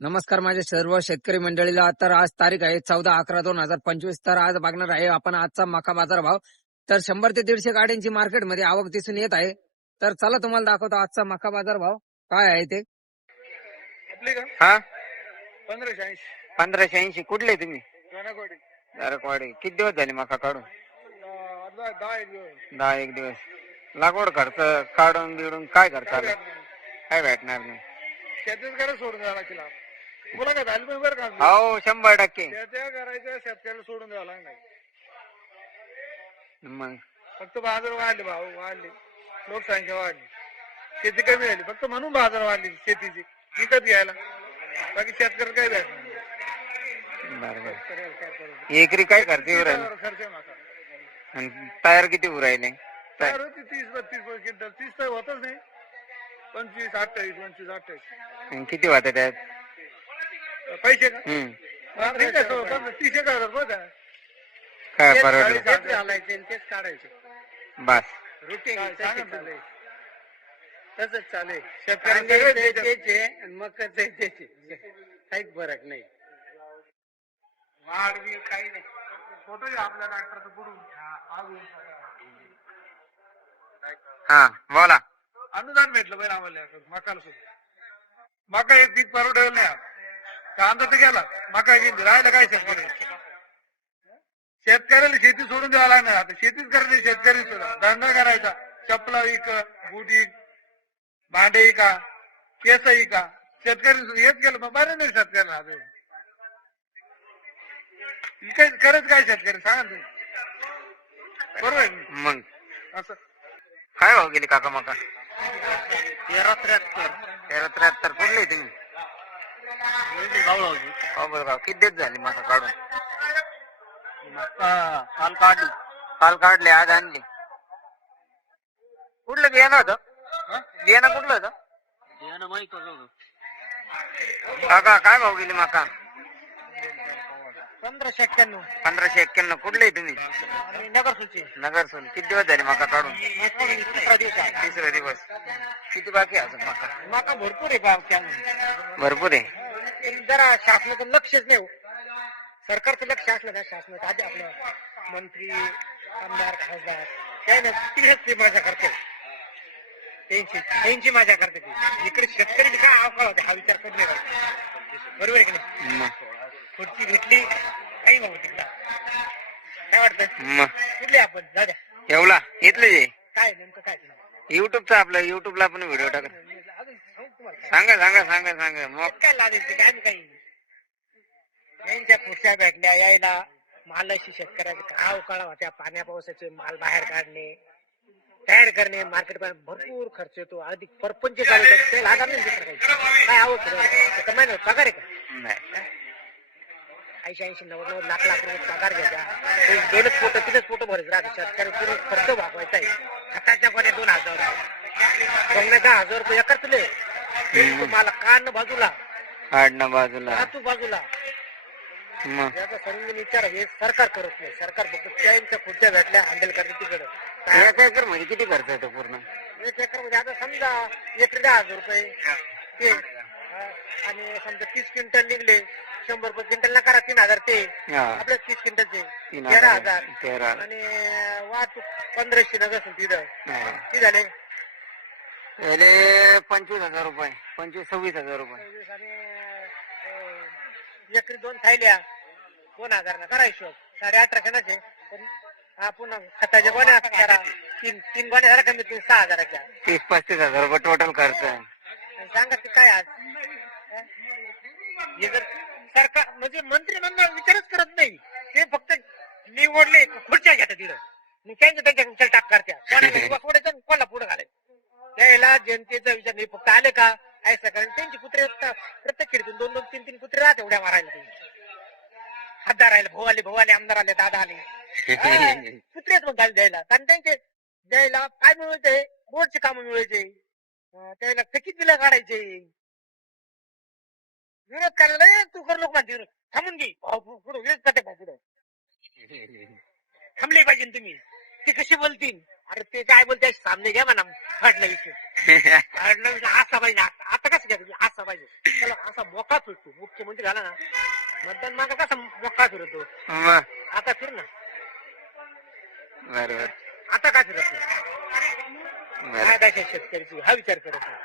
नमस्कार माझ्या सर्व शेतकरी मंडळीला. तर आज तारीख आहे चौदा अकरा दोन हजार पंचवीस. तर आज बघणार आहे आपण आजचा मका बाजार भाव. तर शंभर ते दीडशे गाड्यांची मार्केटमध्ये आवक दिसून येत आहे. तर चला तुम्हाला दाखवतो आजचा मका बाजार भाव. काय आहे ते? आपली का? हा? पंधराशे ऐंशी. पंधराशे ऐंशी. कुठले तुम्ही? दरकवाडी किती दिवस झाले मका काढून? दहा दहा एक दिवस. दहा एक दिवस. लागवड खर्च काढून बिडून काय करता? काय भेटणार नाही. शेतीच करायला सोडून लागतील आप. तुला काय झालं पण बरं का हो शंभर टक्के. शेत्या करायचं शेतकऱ्याला सोडून द्यावं लागणार. मग? फक्त बाजार वाढले भाऊ वाढले. लोकसंख्या वाढली. शेती कमी झाली. फक्त म्हणून बाजार वाढली शेतीची. विकत घ्यायला. बाकी शेतकरी काय भेटणार बरोबर. शेतकऱ्याला काय करायचं? एकरी काय करते हजार खर्च आहे. आणि टायर किती उरायले? तयार. होती तीस बत्तीस क्विंटल. तीस तर होतच नाही. पंचवीस अठ्ठावीस पंचवीस अठ्ठावीस. आणि किती वाटत त्यात? पैसे का? हा, ठीक आहे, तो पण तीस एक हजार बघा. काय परवडलं तेच घालायचे आणि तेच काढायचे. बस. रुटीन तसंच कांदे तेच- आणि त्याचे काहीच फरक नाही. वाढ बी काही नाही. फोटो घ्या आपल्या डॉक्टरचं पुढून अजून हा बोला. अनुदान भेटलं पाहिजे आम्हाला. मकाला सुद्धा. मका एक पीक परवडेल नाही. कांदा तर गेला. मका गेली. राहिलं काय शेतकरी? शेतकऱ्याला शेती सोडून द्यावं लागणार. आता शेतीच करायची शेतकरी सुद्धा. धंदा करायचा. चपला विक बूट विक भांडे विका केस विका. शेतकरी हेच केलं. मग बरं नाही शेतकऱ्याला आता. काय करत काय शेतकरी? सांगा तुम्ही. बरोबर की? मग? असं. काय भाव गेली काका मका? तेरा त्र्याहत्तर. तेरा त्र्याहत्तर. कुठले तुम्ही? गाव किती दिवस झाले मका काढून? काल काढली. काल काढले आज आणले. कुठलं बियाणं होतं? बियाणं कुठलं होतं? माहीत काका काय भाव गेली मका? पंधराशे एक्क्याण्णव. पंधराशे एक्क्याण्णव. कुठले तुम्ही? आणि नगरसूची नगरसून किती दिवस झाले मका काढून? तिसरा दिवस आहे. तिसरा दिवस. किती बाकी आहे अजून मका? माका भरपूर आहे भरपूर आहे. जरा शासनाचं लक्षच नाही हो. सरकारचं लक्ष असलं ना शासनाचं आधी आपलं मंत्री आमदार खासदार काय ना तिथेच ते मजा करते त्यांची त्यांची मजा करते ती. इकडे शेतकरी काय अवकाळ होते हा विचार नाही करत. बरोबर आहे की नाही? खुर्ची भेटली काही नव्हतं तिकडं. काय वाटतं कुठले आपण? दादा एवढा इथले जे. काय नेमकं काय? तुला युट्यूबचा आपलं युट्यूबला पण व्हिडिओ टाकत सांगू? सांगा सांगा सांगा. मग काय लागायचं काय आम्ही काही यांच्या खुर्च्या भेटल्या यायला मालाशी शेतकऱ्याचे काळा होत्या पाण्या पावसाचे माल बाहेर काढणे तयार करणे मार्केटमध्ये भरपूर खर्च येतो अधिक परपंच चालू ते लागणार नाही दुसरं काही. काय आवक कमाय नाही पगार आहे का? ऐंशी ऐंशी नव्वद नव्वद लाख लाख रुपये पगार घ्यायचा. ते दोनच फोटो तिथेच फोटो भरायचे राहते. शेतकरी पूर्ण खर्च भागवायचा आहे. खताच्या कोण्या दोन हजार सोंगणे दहा हजार रुपये एकर तुले तुम्हाला कान बाजूला. आडना बाजूला. धातू बाजूला. मग? याचा समजून विचार हे सरकार करत नाही. सरकार फक्त त्यांच्या पुढच्या भेटल्या हँडल करते तिकडे. एका एकरमध्ये किती खर्च येतो पूर्ण? एक एकरमध्ये आता समजा एकरी दहा हजार रुपये. ते. हा, आणि समजा तीस क्विंटल निघले शंभर रुपये क्विंटल ना करा तीन हजार ते. हा. आपल्या तीस क्विंटलचे. तीन तेरा हजार हजार. तेरा आणि वाहतूक पंधराशे नगर तिथं हा. किती झाले. याले पंचवीस हजार रुपये पंचवीस सव्वीस हजार रुपये. आणि अं, एकरी दोन थैल्या दोन हजार ना करा हिशोब. साडे अठरा पण आपण खताच्या गोण्या करा. तीन तीन गोण्या झाल्या कमी सहा हजाराच्या. तीस पस्तीस हजार रुपये टोटल खर्च आणि सांगा ते काय आज? हं? हे जर सरकार म्हणजे मंत्री म्हणणार विचारच करत नाही. ते फक्त निवडले खुर्च्या घेतात तिथं मग त्यांच्या त्यांच्या टाक करत्या. कोणाला सोडायचं आणि कोणाला पुढे घालायचं? त्यावेळेला जनतेचा विचार नाही. फक्त आले का? ऐसा कारण त्यांची कुत्रे असतात प्रत्येक खिडकीतून दोन दोन तीन तीन पुत्रे राहते एवढ्या मारायला तुम्ही हातदार आले भाऊ आले भाऊ आले आमदार आले दादा आले. पुत्रेच मग घाल द्यायला. कारण त्यांचे द्यायला काय मिळवायचे बोर्डचे काम मिळवायचे त्याला थकीत बिला काढायचे. विरोध करायला तू कर लोक म्हणते. थांबून घे. भाऊ, विरोध करते थांबले पाहिजे तुम्ही. ते कसे बोलतील? अरे ते काय बोलते सामने घ्या म्हणा फडणवीस फडणवीस असा पाहिजे आता आता कसं घ्या तुम्ही असा पाहिजे. त्याला असा मोका फिरतो मुख्यमंत्री झाला ना मतदान मागा कसा मोका फिरतो मग. आता फिर ना. बरोबर. आता काय फिरत नाही? बरं. काय शेतकऱ्याची हा विचार करत नाही.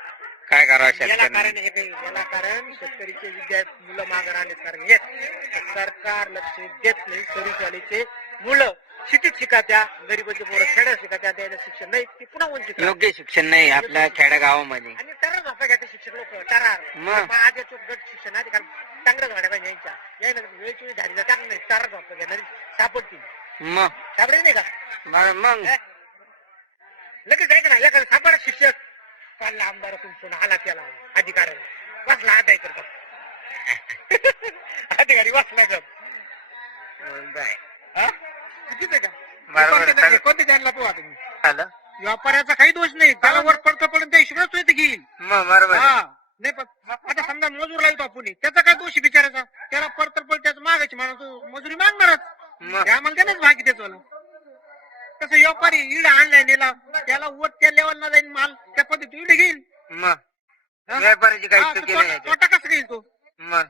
काय करावं याला कारण शेतकऱ्यांनी हे काही याला कारण शेतकरीचे विद्यार्थी मुलं मागे राहण्याचे कारण हेच सरकार लक्ष देत नाही शाळेचे मुलं. सिटीत शिकात्या गरीबाचे पोरं खेड्यात शिकात्या त्याला शिक्षण नाही ते पुन्हा वंचित राहतात. योग्य शिक्षण नाही आपल्या खेड्यागावामध्ये आणि तर घ्या शिक्षक लोक टरार मग? माझ्या चोट गट शिक्षण आहे कारण चांगलं झालं पाहिजे यांच्या. यायला वेळची वेळ झाली चांगलं नाही टरार झोपा घेणारी सापडतील. मग? सापडे नाही का? मग मग? हे? लगेच जायचं ना एखादा सापडा शिक्षक. चालला आमदार पुन्हा आला त्याला अधिकारी बसला आदाय करतो अधिकारी बसला गप. बाय? चुकीचं आहे का? कोणत्या पोहा तुम्ही व्यापाऱ्याचा काही दोष नाही. त्याला वर पडतं पडून त्या हिशोबात तो इथे घेईल. मग बरोबर. हा. नाही पण आता समजा मजूर लावतो आपण. त्याचा काय दोष आहे बिचाराचा त्याला परत पड त्याचं मागायची म्हणा तो मजुरी मागणारच मग त्या आम्हाला त्यानेच मागे त्याचं तसं व्यापारी इड आणलाय नेला. त्याला वट त्या लेवलला जाईल माल. त्या पद्धती इडे घेईल. मग? व्यापाराची काही चुकी तो नाही तोटा कसं घेईल तो मग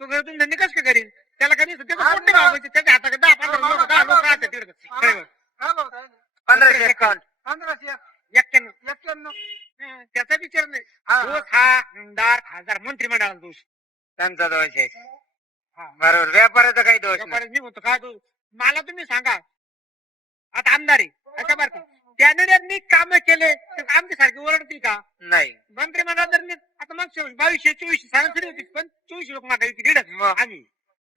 तो घरातून धंदे कसं करील त्याला नाही त्याचं पोट नाही भागायचं त्याच्या हाताकडे दहा पंधरा लोक दहा लोक राहतात तिकडे ड्रायव्हर पंधराशे एकावन्न पंधराशे एक्क्याण्णव एक्क्याण्णव हं, त्याचा विचार नाही दोष हा आमदार खासदार मंत्रिमंडळाला दोष. त्यांचा दोष आहे. हा. बरोबर. व्यापाराचा काही दोष नाही. व्यापारी मी म्हणतो काय दोष? मला तुम्ही सांगा. आता आमदार आहे. अच्छा बरं. का त्याने जर नीट काम केले तर आमच्या सारखी ओरडती का? नाही. मंत्रिमंडळात जर नीट आता मग बावीसशे चोवीसशे सरासरी होती पण चोवीसशे लोक मागायची दीडच मग. आम्ही.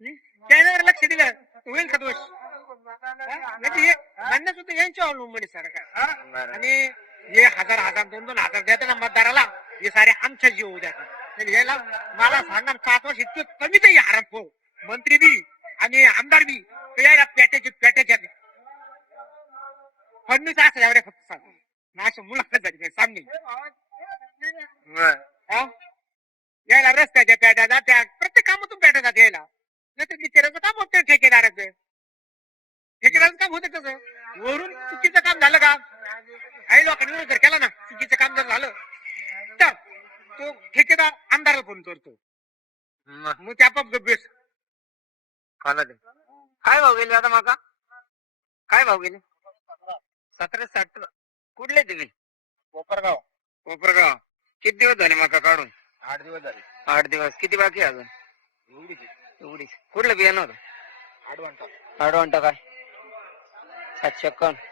हं? त्याने जर लक्ष दिलं तर होईल का दोष? हा? म्हणजे हे म्हणणं सुद्धा यांच्या अवलंबून आहे सरकार. हा? बरोबर. आणि हे हजार हजार दोन दोन हजार देतात ना मतदाराला. हे सारे आमच्या जीव होऊ द्या याला मला सांगा सात वर्ष इतकं कमी नाही हरप हो. मंत्री बी आणि आमदार बी ते यायला पेट्याचे पेट्याच्या फडणीस असं यावर फक्त सांग. ना मुलाखत झाली काय सामने यायला रस्त्याच्या पेट्या जात्या प्रत्येक कामातून पेट्या जात यायला नाही तर बिचाराचं काम होतं ठेकेदाराचं. ठेकेदाराचं काम होतं कसं वरून चुकीचं काम झालं का? काही लोकांनी विरोध जर केला ना चुकीचं काम जर झालं तो ठेकेदार आमदाराला फोन करतो. मग? मग त्या आपाप बेस खाला दे काय भाव गेले आता माका? काय भाव गेले? सतरा साठ कुठले तुम्ही? कोपरगाव. कोपरगाव. किती दिवस झाले माका काढून? आठ दिवस झाले. आठ दिवस. किती बाकी आहे अजून? एवढी कुठलं बियाणं होतं? आडवांटा. अडवंट काय? सातशे एकावन्न.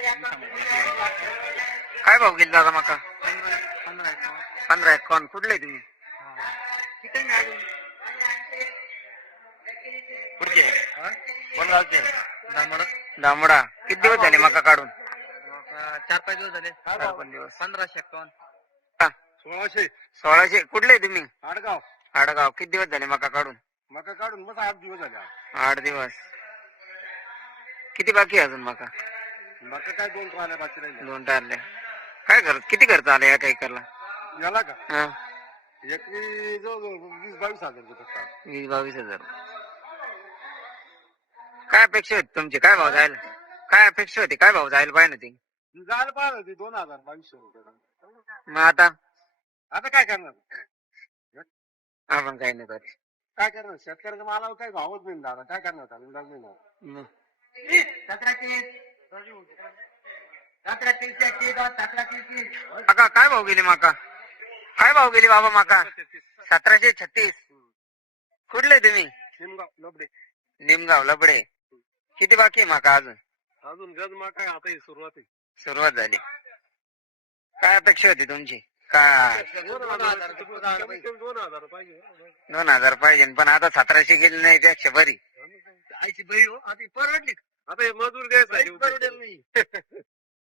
एकावन्न एकावन्न एकावन्न काय भाव गेले दादा माका? पंधरा एकावन्न कुठले तुम्ही? दामोडा. किती दिवस झाले मका काढून? चार पाच दिवस झाले. चार पाच दिवस पंधराशे एक्कावन्न हा, सोळाशे. सोळाशे. कुठले तुम्ही? आडगाव. आडगाव. किती दिवस झाले मका काढून? मका काढून मग आठ दिवस झाले. आठ दिवस. किती बाकी आहे अजून मका? मका काय दोन बाकी राहिले दोन टारले काय खर्च किती खर्च आला एका एकरला याला का? हा, जवळ वीस बावीस हजार रुपये खर्च वीस बावीस हजार. काय अपेक्षा होती तुमची? काय भाव जायला? काय अपेक्षा होती? काय भाव जायला पाहिजे ती जायला पाहिजे होती दोन हजार बावीसशे रुपये. मग आता? आता काय करणार? आपण काही नाही करत. काय करणार? शेतकऱ्याच्या मालावर काही भावच नाही दादा. काय करणार? आता? अंदाज नाही ना. मग काका काय भाव गेली माका? काय भाव गेली बाबा माका? सतराशे छत्तीस. कुठले तुम्ही? निमगाव लबडे. निमगाव लबडे. किती बाकी आहे माका अजून? अजून गज मा काय आता ही सुरुवात आहे. सुरुवात झाली. काय अपेक्षा होती तुमची? काय? दोन हजार कमीत कमी दोन हजार पाहिजे. दोन हजार पाहिजे पण आता सतराशे गेली नाही त्यापेक्षा बरी. आईची बाई हो आता परवडली आता हे मजूर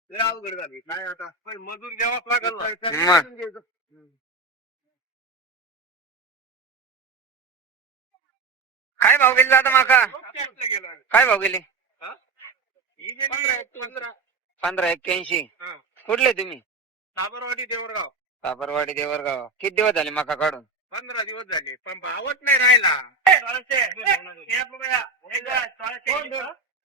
लय अवघड झाली. काय आता. पण मजूर द्यावाच लागेल ना. मग. काय भाव गेले दादा माका? काय भाव गेले? पंधरा पंधरा. एक्क्याऐंशी. हा. कुठले तुम्ही? साबरवाडी देवरगाव. सापरवाडी देवरगाव. किती दिवस झाले मका काढून? पंधरा दिवस झाले. पण भावच नाही राहिला.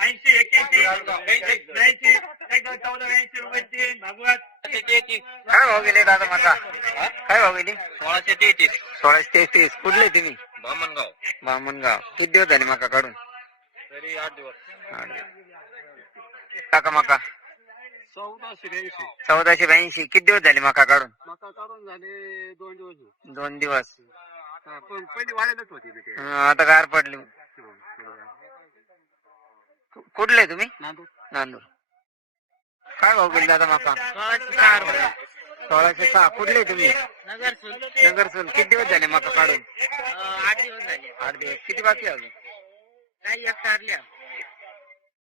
ऐंशी एक्याऐंशी चौदा ऐंशी रुपये भागवत. काय भाव गेले दादा मका काय भाव गेली? सोळाशे तेहतीस. सोळाशे तेहतीस. कुठले तुम्ही? बामणगाव. बामणगाव. किती दिवस झाले मका काढून तरी आठ दिवस. काका मका? चौदाशे ब्याऐंशी. चौदाशे ब्याऐंशी. किती दिवस झाले मका काढून मका काढून झाले दोन दिवस. दोन दिवस. पहिली वाढायलाच होती आता गार पडली. कुठले तुम्ही? नांदूर. काय भाव गेले दादा मका सोळाशे सहा. कुठले तुम्ही? नगरसूल किती दिवस झाले मका काढून? आठ दिवस झाले. आठ दिवस. किती बाकी अजून? काही एक